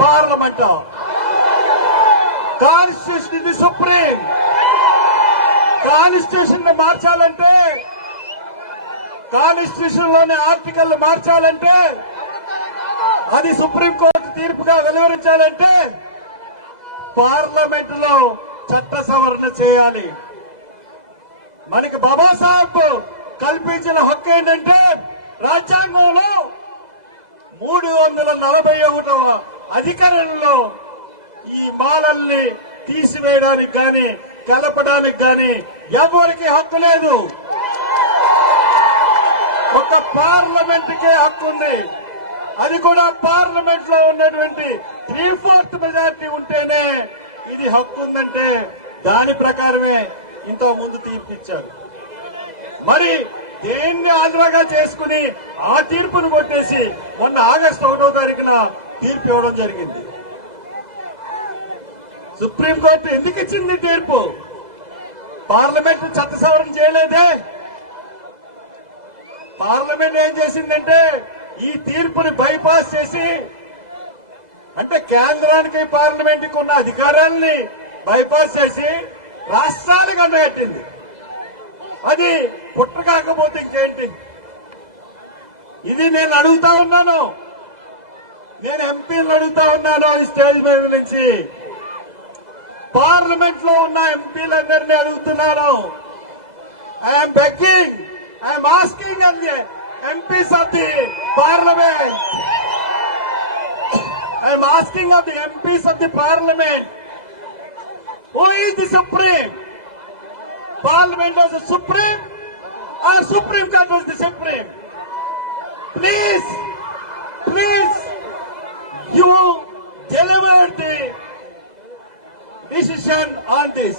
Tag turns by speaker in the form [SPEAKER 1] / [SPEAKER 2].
[SPEAKER 1] Parliament. Constitution ఇది supreme. కాన్స్టిట్యూషన్ని మార్చాలంటే కాన్స్టిట్యూషన్లోని ఆర్టికల్ మార్చాలంటే అది సుప్రీంకోర్టు తీర్పుగా వెలువరించాలంటే పార్లమెంట్లో చట్ట సవరణ చేయాలి. మనకి బాబాసాహెబ్ కల్పించిన హక్కు ఏంటంటే రాజ్యాంగంలో మూడు వందల నలభై ఒకటవ అధికరణలో ఈ మాలల్ని తీసివేయడానికి గాని కలపడానికి గాని ఎవరికి హక్కు లేదు. ఒక పార్లమెంట్ కే హక్కు ఉంది. అది కూడా పార్లమెంట్లో ఉన్నటువంటి త్రీ ఫోర్త్ మెజార్టీ ఉంటేనే ఇది హక్కు ఉందంటే దాని ప్రకారమే ఇంత ముందు తీర్పిచ్చారు. మరి దేన్ని ఆంధ్రగా చేసుకుని ఆ తీర్పును కొట్టేసి మొన్న ఆగస్టు ఒకటో తారీఖున తీర్పు ఇవ్వడం జరిగింది. సుప్రీంకోర్టు ఎందుకు ఇచ్చింది తీర్పు? పార్లమెంట్ చట్ట సవరణ చేయలేదే. పార్లమెంట్ ఏం చేసిందంటే ఈ తీర్పుని బైపాస్ చేసి అంటే కేంద్రానికి పార్లమెంట్కి ఉన్న అధికారాల్ని బైపాస్ చేసి రాష్ట్రాలకు అండగట్టింది. అది పుట్ట కాకపోతే ఇంకేంటి? ఇది నేను అడుగుతా ఉన్నాను. నేను ఎంపీలు అడుగుతా ఉన్నాను ఈ స్టేజ్ మీద నుంచి. పార్లమెంట్లో ఉన్న ఎంపీలందరినీ అడుగుతున్నాను. I'm begging I'm asking on the MPs of the parliament I'm asking of the MPs of the parliament who is the supreme Parliament was the supreme or Supreme Court was the supreme. Please, please, you deliver the decision on this.